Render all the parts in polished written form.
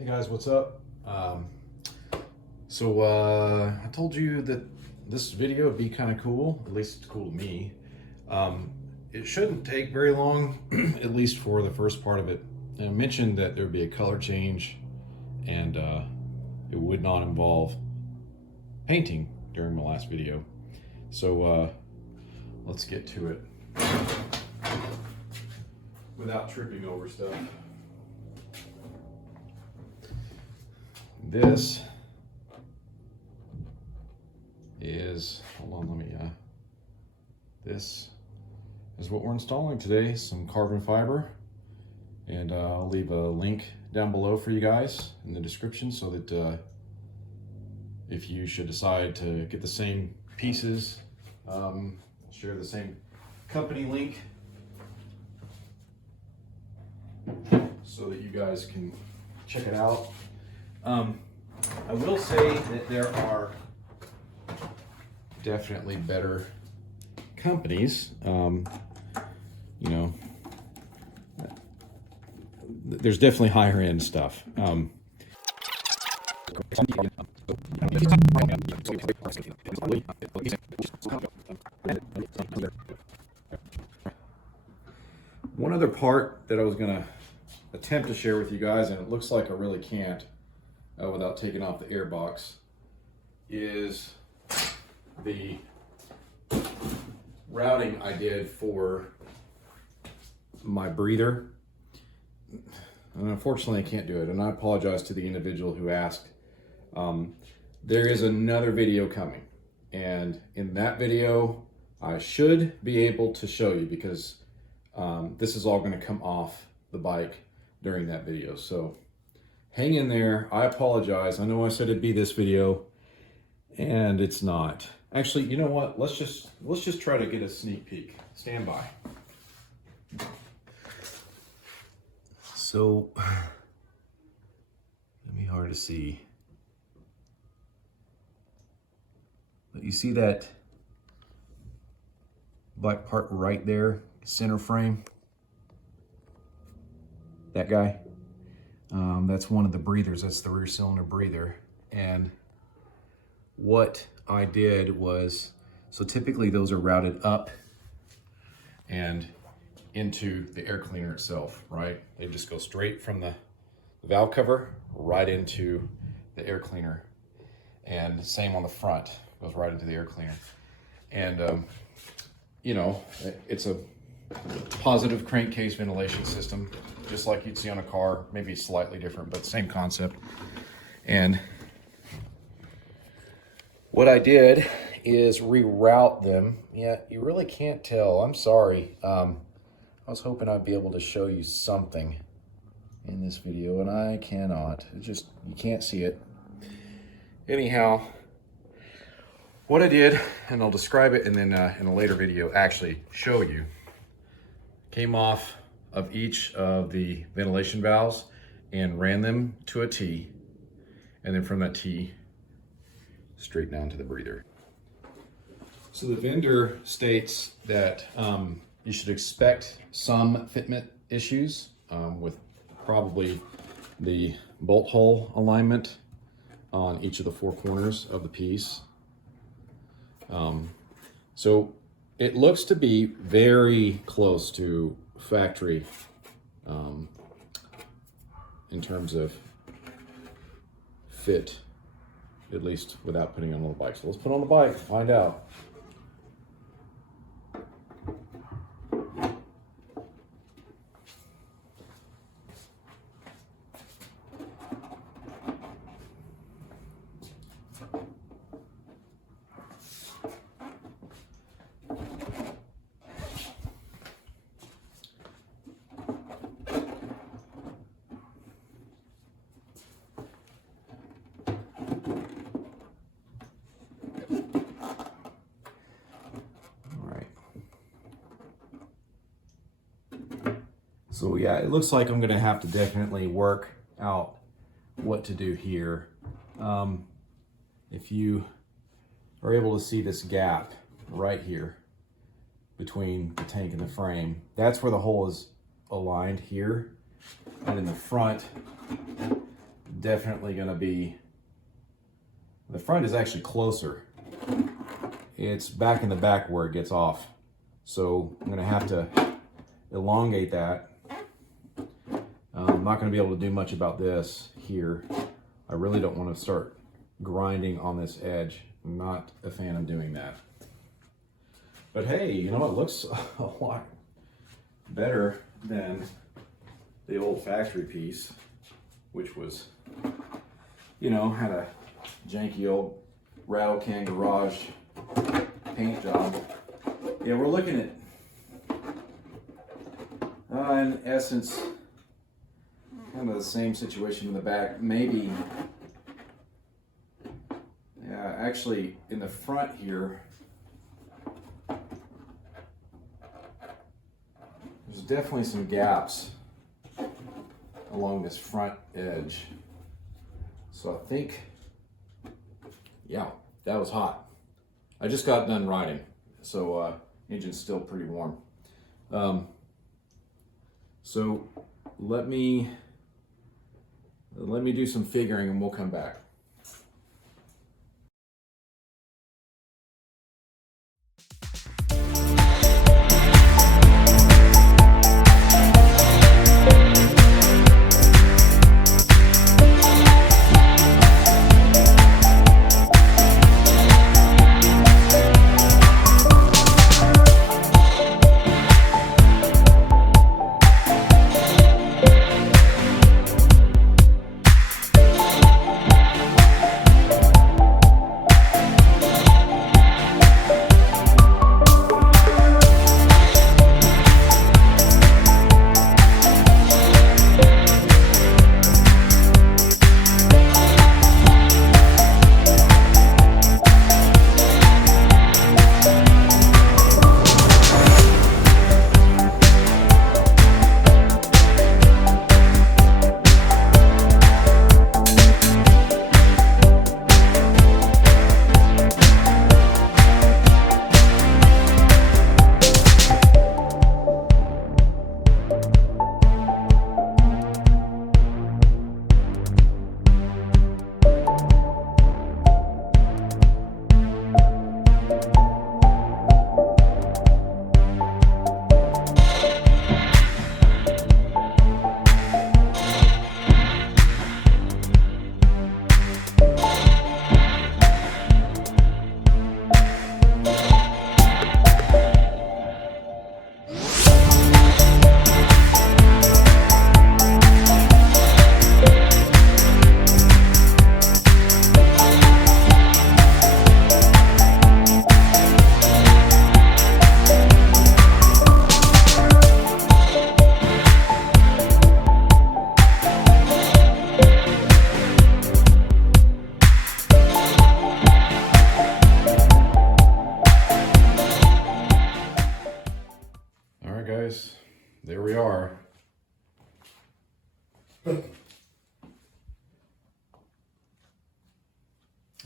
Hey guys, what's up? I told you that this video would be kind of cool, at least it's cool to me. It shouldn't take very long, at least for the first part of it. I mentioned that there would be a color change and it would not involve painting during my last video. So let's get to it without tripping over stuff. This is, hold on, this is what we're installing today, some carbon fiber. And I'll leave a link down below for you guys in the description so that if you should decide to get the same pieces, share the same company link so that you guys can check it out. I will say that there are definitely better companies. You know, there's definitely higher end stuff. One other part that I was gonna attempt to share with you guys, and it looks like I really can't without taking off the air box, is the routing I did for my breather. And unfortunately I can't do it, and I apologize to the individual who asked. There is another video coming, and in that video I should be able to show you, because this is all going to come off the bike during that video. So hang in there. I apologize. I know I said it'd be this video and it's not. Actually, you know what? Let's just try to get a sneak peek. Stand by. So, it'll be hard to see. But you see that black part right there, center frame? That guy? That's one of the breathers. That's the rear cylinder breather. And what I did was, so typically those are routed up and into the air cleaner itself, right? They just go straight from the valve cover right into the air cleaner. And same on the front, goes right into the air cleaner. And you know, it's a positive crankcase ventilation system, just like you'd see on a car, maybe slightly different, but same concept. And what I did is reroute them. Yeah, you really can't tell. I'm sorry. I was hoping I'd be able to show you something in this video, and I cannot. It just, you can't see it. Anyhow, what I did, and I'll describe it and then in a later video actually show you, came off of each of the ventilation valves and ran them to a T, and then from that T straight down to the breather. So the vendor states that you should expect some fitment issues with probably the bolt hole alignment on each of the four corners of the piece. So it looks to be very close to factory in terms of fit, at least without putting it on the bike. So let's put it on the bike and find out. So yeah, it looks like I'm gonna have to definitely work out what to do here. If you are able to see this gap right here between the tank and the frame, that's where the hole is aligned here. And in the front, definitely going to be, the front is actually closer. It's back in the back where it gets off. So I'm going to have to elongate that. I'm not going to be able to do much about this here. I really don't want to start grinding on this edge. I'm not a fan of doing that. But hey, you know, it looks a lot better than the old factory piece, which was, you know, had a janky old rattle can garage paint job. Yeah, we're looking at, in essence, kind of the same situation in the back. Maybe, yeah, actually in the front here, there's definitely some gaps along this front edge. So I think, yeah, that was hot. I just got done riding, so engine's still pretty warm. So let me do some figuring and we'll come back. Guys, there we are. That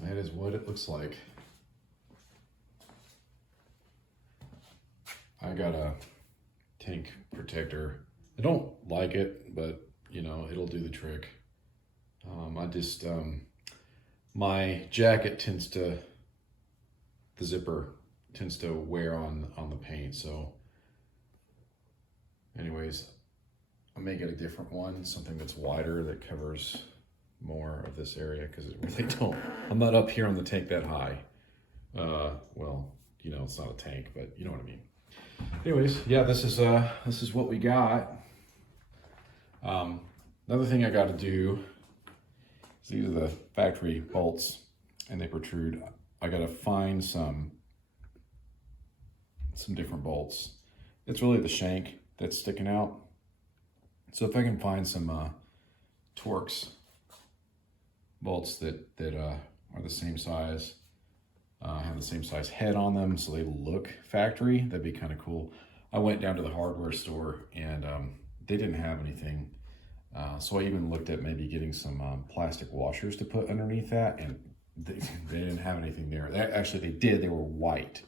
is what it looks like. I got a tank protector. I don't like it, but you know, it'll do the trick. My jacket tends to, the zipper tends to wear on the paint, so anyways, I may get a different one, something that's wider that covers more of this area, because it really don't. I'm not up here on the tank that high. Well, you know, it's not a tank, but you know what I mean. Anyways, yeah, this is what we got. Another thing I got to do is, these are the factory bolts and they protrude. I got to find some different bolts. It's really the shank that's sticking out. So if I can find some Torx bolts that are the same size, have the same size head on them, so they look factory, that'd be kind of cool. I went down to the hardware store and they didn't have anything. So I even looked at maybe getting some plastic washers to put underneath that, and they didn't have anything there. Actually, they did. They were white.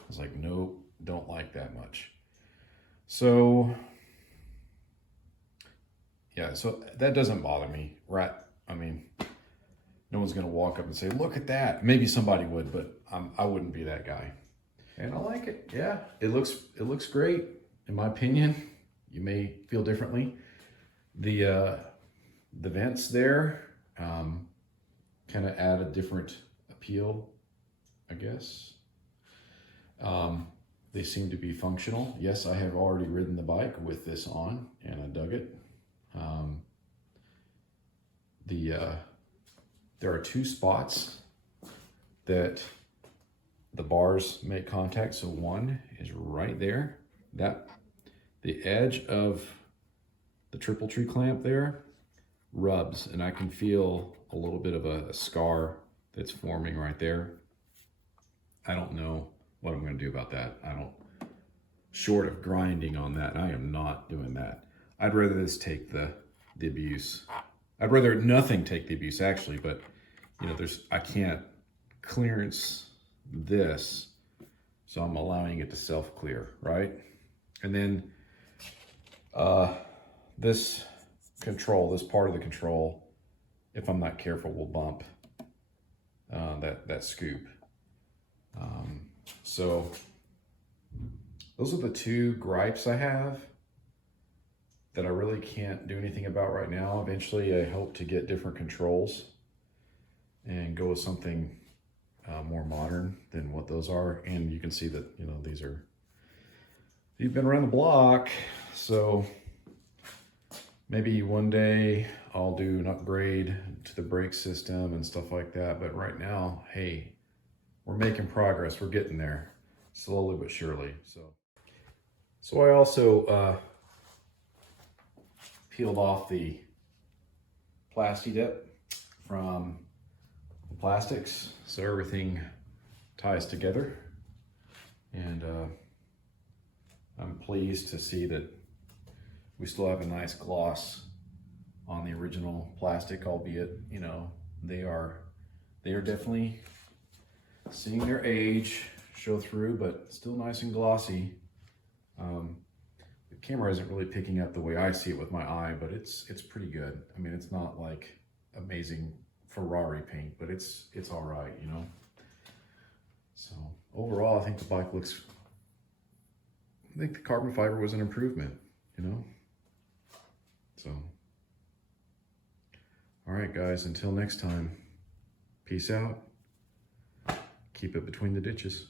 I was like, nope, don't like that much. So yeah, so that doesn't bother me, right? I mean, no one's gonna walk up and say, look at that. Maybe somebody would, but I wouldn't be that guy. And I like it, yeah. It looks great, in my opinion. You may feel differently. The vents there kind of add a different appeal, I guess. They seem to be functional. Yes, I have already ridden the bike with this on, and I dug it. There are two spots that the bars make contact. So one is right there. The edge of the triple tree clamp there rubs, and I can feel a little bit of a scar that's forming right there. I don't know what I'm going to do about that. Short of grinding on that, I am not doing that. I'd rather this take the abuse. I'd rather nothing take the abuse, actually, but you know, I can't clearance this, so I'm allowing it to self-clear, right? And then this part of the control, if I'm not careful, will bump that scoop. So those are the two gripes I have that I really can't do anything about right now. Eventually, I hope to get different controls and go with something more modern than what those are. And you can see that, you know, you've been around the block. So maybe one day I'll do an upgrade to the brake system and stuff like that. But right now, hey, we're making progress. We're getting there slowly but surely. So I also peeled off the plasti dip from the plastics, so everything ties together. And I'm pleased to see that we still have a nice gloss on the original plastic, albeit, you know, they are definitely seeing their age show through, but still nice and glossy. The camera isn't really picking up the way I see it with my eye, but it's pretty good. I mean, it's not like amazing Ferrari paint, but it's all right, you know. So overall, I think the carbon fiber was an improvement, you know. So, all right, guys, until next time, peace out. Keep it between the ditches.